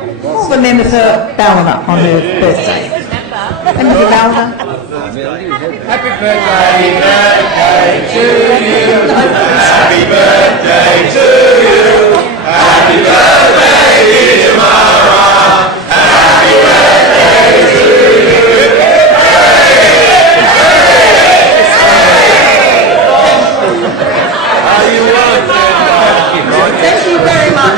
Call the member for Ballina on her birthday. Member for Ballina. Happy birthday to you. Happy birthday to you. Happy birthday, dear Mara. Happy birthday to you. Thank you very much.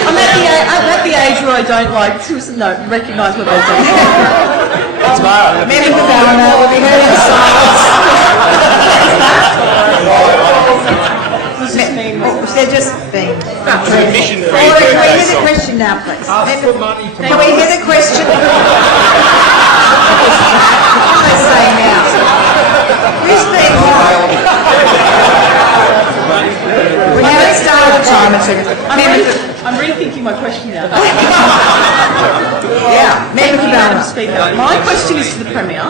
I'm at the age where I don't like to recognise my birthday. Member for Ballina will be heard in silence. They're just being. Can we hear the question now, please? Can we hear the question? What am I saying now? Who's being horrible? Now let's start at the time. I'm rethinking my question now. Yeah, Madam Speaker, my question is to the Premier.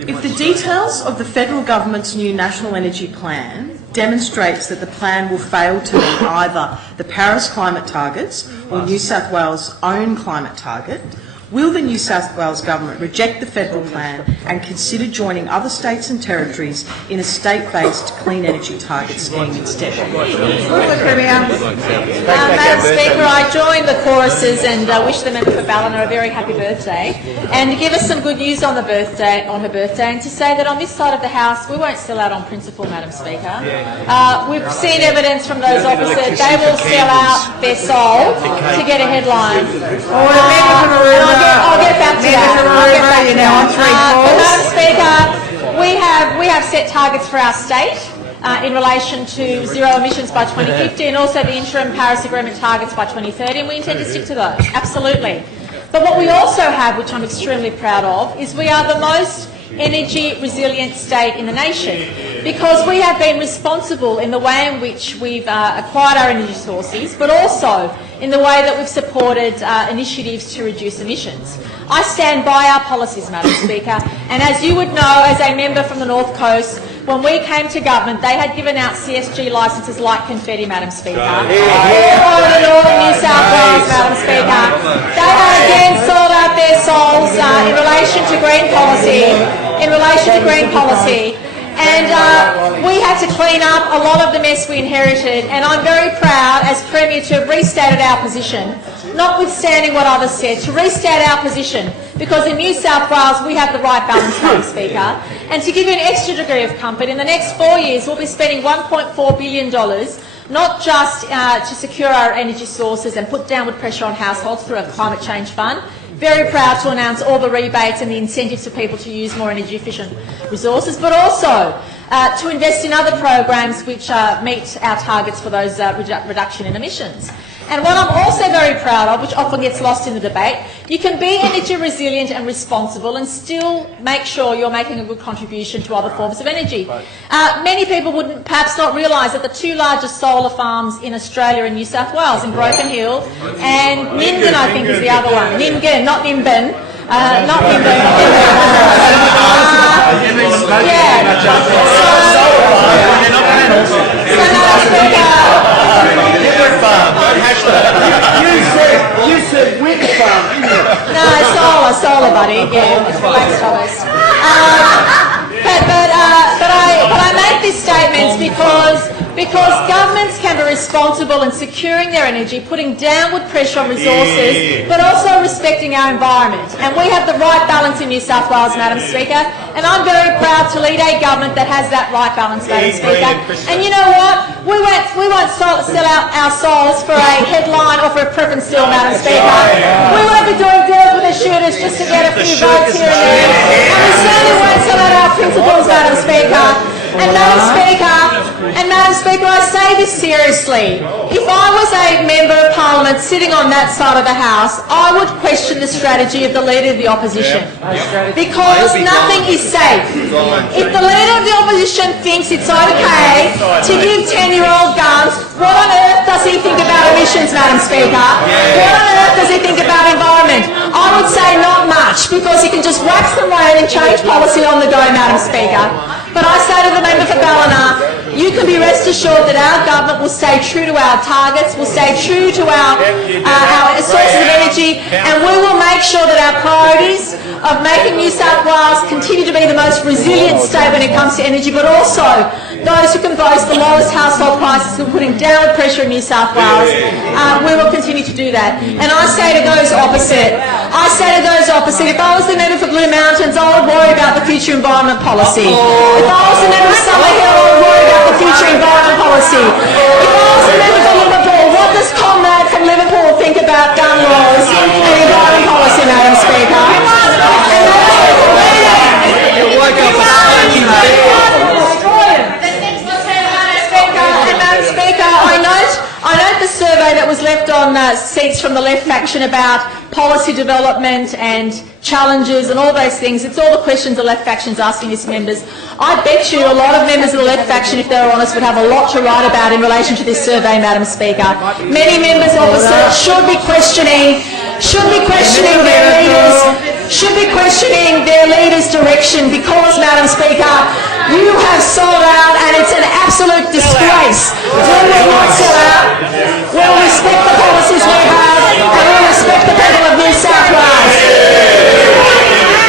If the details of the federal government's new National Energy Plan demonstrates that the plan will fail to meet either the Paris climate targets or New South Wales' own climate target, will the New South Wales Government reject the federal plan and consider joining other states and territories in a state-based clean energy target scheme instead? Madam Speaker, I join the choruses and wish the member for Ballina a very happy birthday, and to give us some good news on her birthday, and to say that on this side of the House we won't sell out on principle, Madam Speaker. We've seen evidence from those opposite; they will sell out their soul to get a headline. I'll get back to that. Madam Speaker, we have set targets for our state in relation to zero emissions by 2050 and also the interim Paris Agreement targets by 2030, and we intend to stick to those, absolutely. But what we also have, which I'm extremely proud of, is we are the most energy resilient state in the nation, because we have been responsible in the way in which we've acquired our energy sources, but also in the way that we've supported initiatives to reduce emissions. I stand by our policies, Madam Speaker, and as you would know, as a member from the North Coast, when we came to government, they had given out CSG licences like confetti, Madam Speaker. All over the northern New South Wales, Madam Speaker. They had again sold out their souls in relation to green policy. And we had to clean up a lot of the mess we inherited, and I'm very proud as Premier to have restated our position, notwithstanding what others said, to restate our position, because in New South Wales we have the right balance, Madam Speaker. And to give you an extra degree of comfort, in the next 4 years we'll be spending $1.4 billion, not just to secure our energy sources and put downward pressure on households through a climate change fund. Very proud to announce all the rebates and the incentives for people to use more energy efficient resources, but also to invest in other programs which meet our targets for those reduction in emissions. And what I'm also very proud of, which often gets lost in the debate, you can be energy resilient and responsible and still make sure you're making a good contribution to other forms of energy. Many people would perhaps not realise that the two largest solar farms in Australia and New South Wales, in Broken Hill and Nimbin, I think is the other one. Nimbin, not Nimbin. Not Nimbin. You said wind farm, didn't you? No, solar, buddy. Yeah, thanks, Thomas. But I make these statements because governments can be responsible in securing their energy, putting downward pressure on resources, but also respecting our environment. And we have the right balance in New South Wales, Madam Speaker, and I'm very proud to lead a government that has that right balance, Madam Speaker. And you know what? We won't sell out our souls for a headline or for a preference deal, Madam Speaker. We won't be doing deals with the shooters just to get a few votes here and there. And we certainly won't sell out our principles, Madam Speaker. And Madam Speaker, I say this seriously. If I was a Member of Parliament sitting on that side of the House, I would question the strategy of the Leader of the Opposition. Because nothing is safe. If the Leader of the Opposition thinks it's okay to give 10-year-old guns, what on earth does he think about emissions, Madam Speaker? What on earth does he think about environment? I would say not much. much because you can just wax and wane and change policy on the go, Madam Speaker. But I say to the member for Ballina, you can be rest assured that our government will stay true to our targets, will stay true to our sources of energy, and we will make sure that our priorities of making New South Wales continue to be the most resilient state when it comes to energy, but also those who can boast the lowest household prices who are putting downward pressure in New South Wales, we will continue to do that. And I say to those opposite, if I was the member for Blue Mountains, I would worry about the future environment policy. If I was the member for Summerhill, I would worry about the future environment policy. If I was the member for Liverpool, what does Conrad from Liverpool think about gun laws and environment policy, Madam Speaker? I note the survey that was left on seats from the left faction about policy development and challenges and all those things. It's all the questions the left faction's asking its members. I bet you a lot of members of the left faction, if they were honest, would have a lot to write about in relation to this survey, Madam Speaker. Many members opposite should be questioning their leaders' direction because, Madam Speaker, you have sold out and it's an absolute disgrace. We will not sell out. We will respect